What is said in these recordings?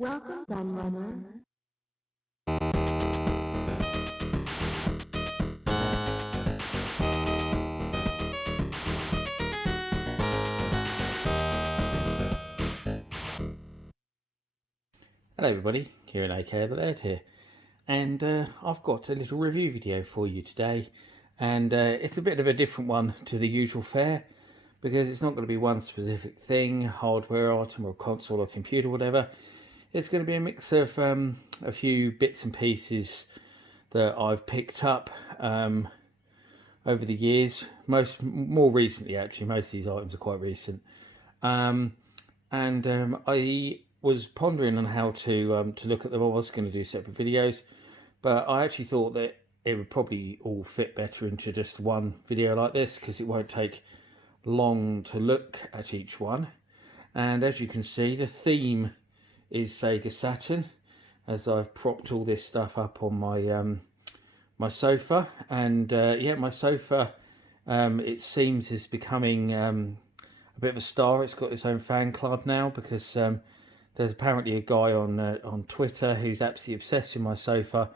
Welcome, Gunrunner. Hello everybody, Kieran aka The Laird here, and I've got a little review video for you today, and it's a bit of a different one to the usual fare, because it's not going to be one specific thing, hardware item or console or computer, whatever. It's going to be a mix of a few bits and pieces that I've picked up over the years, more recently actually. Most of these items are quite recent. I was pondering on how to look at them. I was going to do separate videos, but I actually thought that it would probably all fit better into just one video like this, because it won't take long to look at each one. And as you can see, the theme is Sega Saturn, as I've propped all this stuff up on my sofa. And yeah, my sofa, it seems, is becoming a bit of a star. It's got its own fan club now, because there's apparently a guy on Twitter who's absolutely obsessed with my sofa,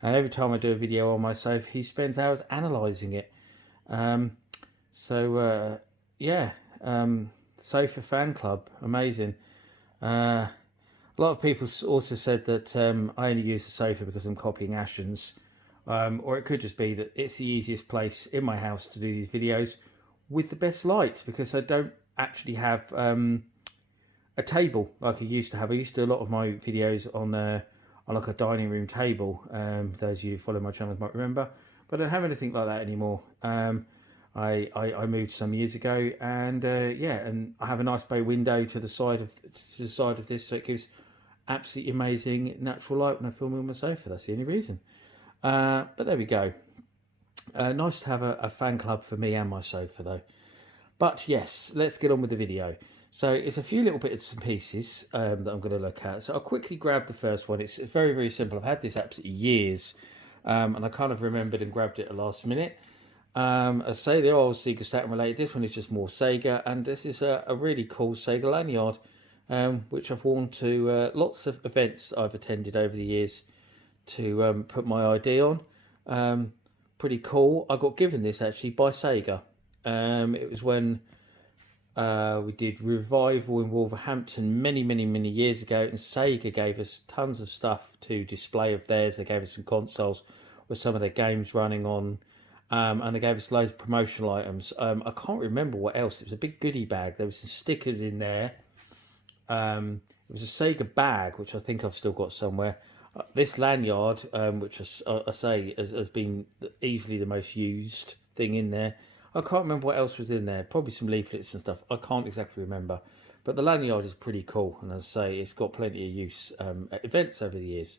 and every time I do a video on my sofa, he spends hours analysing it. Yeah, sofa fan club, amazing. A lot of people also said that I only use the sofa because I'm copying Ashens, or it could just be that it's the easiest place in my house to do these videos with the best light, because I don't actually have a table like I used to have. I used to do a lot of my videos on like a dining room table. Those of you who follow my channel might remember, but I don't have anything like that anymore. I moved some years ago, and yeah, and I have a nice bay window to the side of this, so it gives absolutely amazing natural light when I film on my sofa. That's the only reason. But there we go. Nice to have a fan club for me and my sofa though. But yes, let's get on with the video. So it's a few little bits and pieces that I'm going to look at. So I'll quickly grab the first one. It's very, very simple. I've had this absolutely years, and I kind of remembered and grabbed it at the last minute. I say they're all Sega Saturn related. This one is just more Sega, and this is a really cool Sega Lanyard, which I've worn to lots of events I've attended over the years to put my ID on. Pretty cool. I got given this actually by Sega. It was when we did Revival in Wolverhampton many years ago, and Sega gave us tons of stuff to display of theirs. They gave us some consoles with some of their games running on, and they gave us loads of promotional items. I can't remember what else. It was a big goodie bag. There was some stickers in there. It was a Sega bag, which I think I've still got somewhere. This lanyard, which I say has been easily the most used thing in there. I can't remember what else was in there. Probably some leaflets and stuff. I can't exactly remember. But the lanyard is pretty cool. And as I say, it's got plenty of use at events over the years.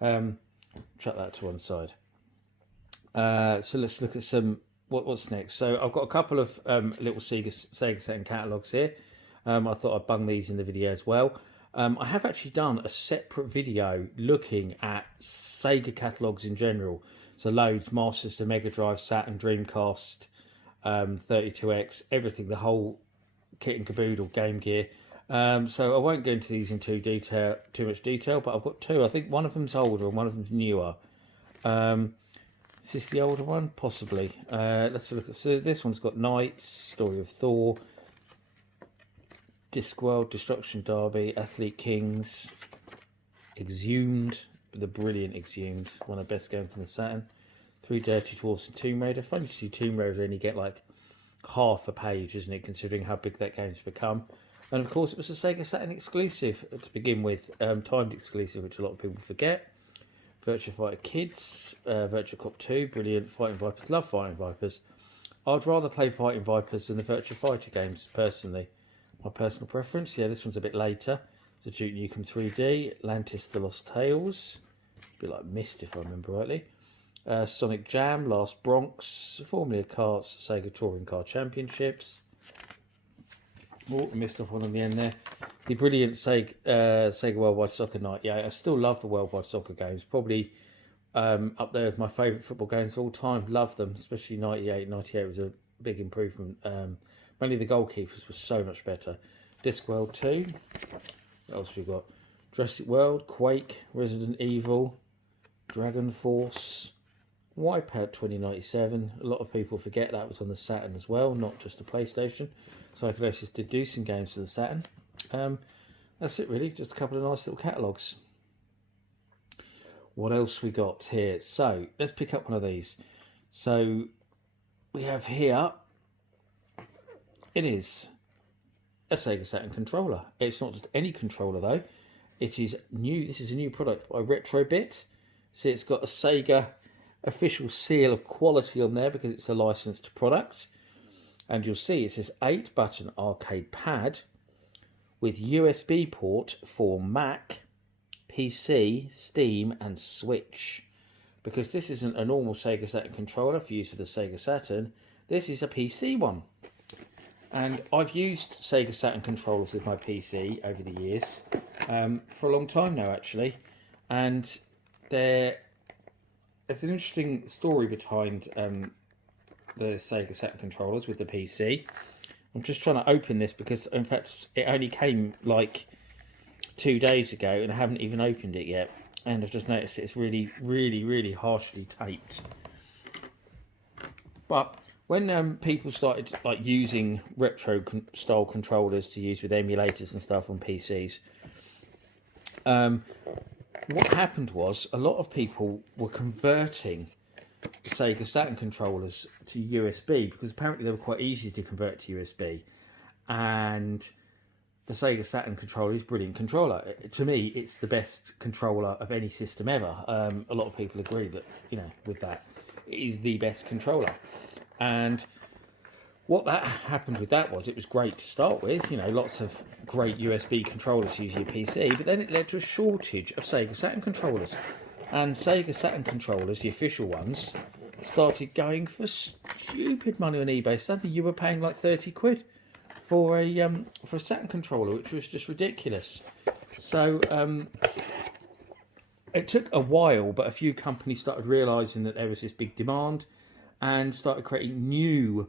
Chuck that to one side. So let's look at some... What's next? So I've got a couple of little Sega Saturn catalogues here. I thought I'd bung these in the video as well. I have actually done a separate video looking at Sega catalogues in general. So loads, Master System, Mega Drive, Saturn, Dreamcast, 32X, everything, the whole kit and caboodle, Game Gear. So I won't go into these in too much detail, but I've got two. I think one of them's older and one of them's newer. Is this the older one? Possibly. Let's look at. So this one's got Knights, Story of Thor, Discworld, Destruction Derby, Athlete Kings, Exhumed, the brilliant Exhumed, one of the best games from the Saturn. Three Dirty Dwarfs and Tomb Raider. Funny to see Tomb Raider only get like half a page, isn't it, considering how big that game's become. And of course it was a Sega Saturn exclusive to begin with, timed exclusive, which a lot of people forget. Virtua Fighter Kids, Virtua Cop 2, brilliant. Fighting Vipers, love Fighting Vipers. I'd rather play Fighting Vipers than the Virtua Fighter games, personally. My personal preference. Yeah, this one's a bit later. It's a Duke Nukem 3D, Atlantis The Lost Tales, a bit like Myst if I remember rightly. Sonic Jam, Last Bronx, Formula Karts, Sega Touring Car Championships. Oh, I missed off one on the end there. The brilliant Sega Worldwide Soccer Night. Yeah, I still love the Worldwide Soccer games. Probably up there with my favourite football games of all time. Love them, especially 98. 98 was a big improvement. Mainly the goalkeepers were so much better. Discworld 2. What else we got? Jurassic World, Quake, Resident Evil, Dragon Force, Wipeout 2097. A lot of people forget that was on the Saturn as well, not just a PlayStation. Psychosis did do some games for the Saturn. That's it really, just a couple of nice little catalogues. What else we got here? So let's pick up one of these. So we have here, it is a Sega Saturn controller. It's not just any controller though. It is new. This is a new product by Retrobit. See, it's got a Sega official seal of quality on there because it's a licensed product. And you'll see it says 8-button arcade pad with USB port for Mac, PC, Steam and Switch. Because this isn't a normal Sega Saturn controller for use with the Sega Saturn. This is a PC one. And I've used Sega Saturn controllers with my PC over the years, for a long time now actually. And there's an interesting story behind the Sega Saturn controllers with the PC. I'm just trying to open this because in fact it only came like 2 days ago and I haven't even opened it yet. And I've just noticed it's really harshly taped. But when people started like using retro style controllers to use with emulators and stuff on PCs, what happened was a lot of people were converting the Sega Saturn controllers to USB because apparently they were quite easy to convert to USB. And the Sega Saturn controller is a brilliant controller. To me, it's the best controller of any system ever. A lot of people agree that, you know, with that, it is the best controller. And what that happened with that was it was great to start with, you know, lots of great USB controllers to use your PC, but then it led to a shortage of Sega Saturn controllers. And Sega Saturn controllers, the official ones, started going for stupid money on eBay. Suddenly you were paying like 30 quid for a Saturn controller, which was just ridiculous. So it took a while, but a few companies started realizing that there was this big demand and started creating new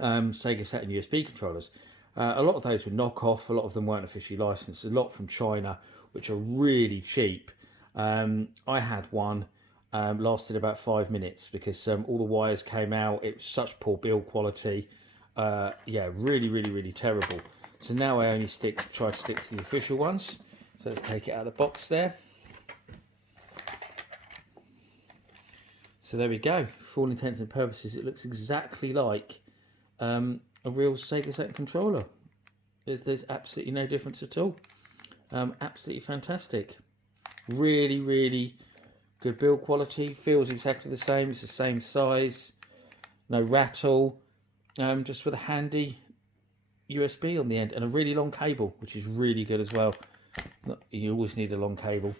Sega Saturn USB controllers. A lot of those were knockoff, a lot of them weren't officially licensed, a lot from China, which are really cheap. I had one, lasted about 5 minutes because all the wires came out. It was such poor build quality. Yeah, really terrible. So now I only try to stick to the official ones. So let's take it out of the box there. So there we go. For all intents and purposes, it looks exactly like a real Sega Saturn controller. There's absolutely no difference at all. Absolutely fantastic. Really good build quality. Feels exactly the same. It's the same size. No rattle. Just with a handy USB on the end and a really long cable, which is really good as well. You always need a long cable.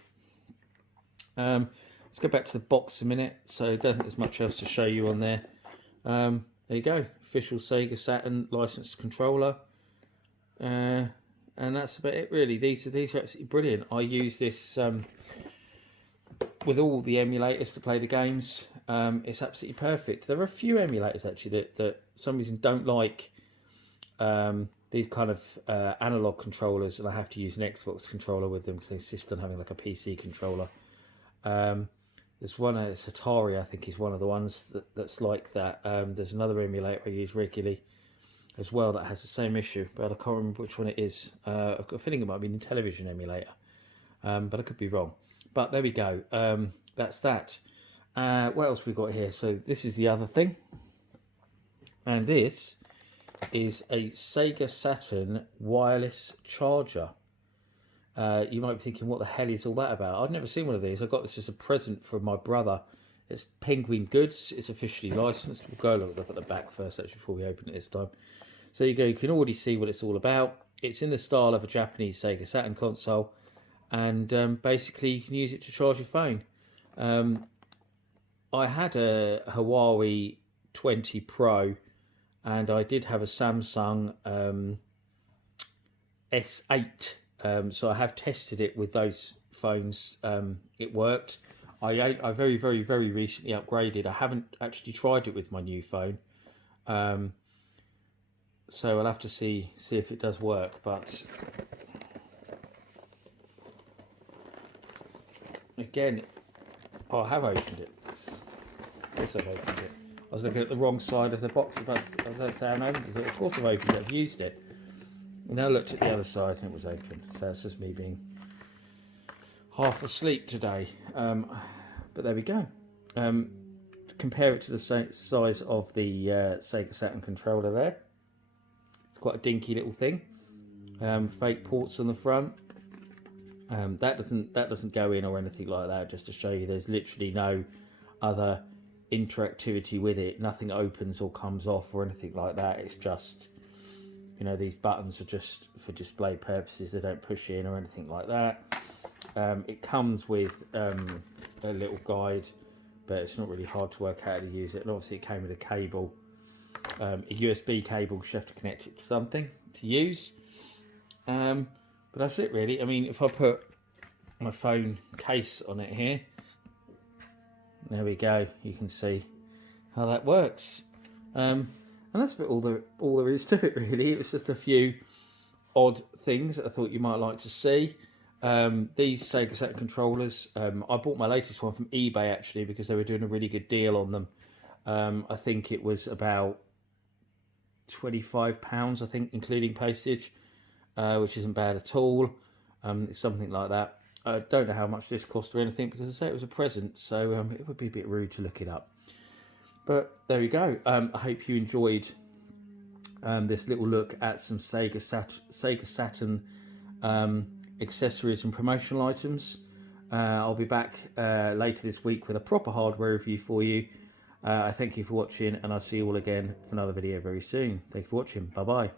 Let's go back to the box a minute. So I don't think there's much else to show you on there. There you go. Official Sega Saturn licensed controller. And that's about it really. These are absolutely brilliant. I use this with all the emulators to play the games. It's absolutely perfect. There are a few emulators actually that for some reason don't like these kind of analog controllers, and I have to use an Xbox controller with them because they insist on having like a PC controller. There's one, it's Atari, I think is one of the ones that's like that. There's another emulator I use regularly as well that has the same issue, but I can't remember which one it is. I've got a feeling it might be a television emulator, but I could be wrong. But there we go. That's that. What else we got here? So this is the other thing, and this is a Sega Saturn wireless charger. You might be thinking, what the hell is all that about? I've never seen one of these. I got this as a present from my brother. It's Penguin Goods. It's officially licensed. We'll go look at the back first, actually, before we open it this time. So you go. You can already see what it's all about. It's in the style of a Japanese Sega Saturn console, and basically you can use it to charge your phone. I had a Huawei 20 Pro, and I did have a Samsung S8. So I have tested it with those phones. It worked. I very recently upgraded. I haven't actually tried it with my new phone. So I'll have to see if it does work. But again, oh, I have opened it. Of course I've opened it. I was looking at the wrong side of the box. I was saying I opened it. Of course I've opened it. I've used it. And then I looked at the other side and it was open. So it's just me being half asleep today. But there we go. Compare it to the size of the Sega Saturn controller there. It's quite a dinky little thing. Fake ports on the front. That doesn't go in or anything like that. Just to show you, there's literally no other interactivity with it. Nothing opens or comes off or anything like that. It's just, you know, these buttons are just for display purposes. They don't push in or anything like that. It comes with a little guide, but it's not really hard to work out how to use it. And obviously it came with a cable, a USB cable, you have to connect it to something to use. But that's it really. I mean, if I put my phone case on it here, there we go. You can see how that works. And that's about all there is to it really. It was just a few odd things that I thought you might like to see. These Sega Saturn controllers, I bought my latest one from eBay actually because they were doing a really good deal on them. I think it was about £25, I think, including postage, which isn't bad at all. It's something like that. I don't know how much this cost or anything because I say it was a present, so it would be a bit rude to look it up. But there we go. I hope you enjoyed this little look at some Sega Saturn accessories and promotional items. I'll be back later this week with a proper hardware review for you. I thank you for watching, and I'll see you all again for another video very soon. Thank you for watching. Bye bye.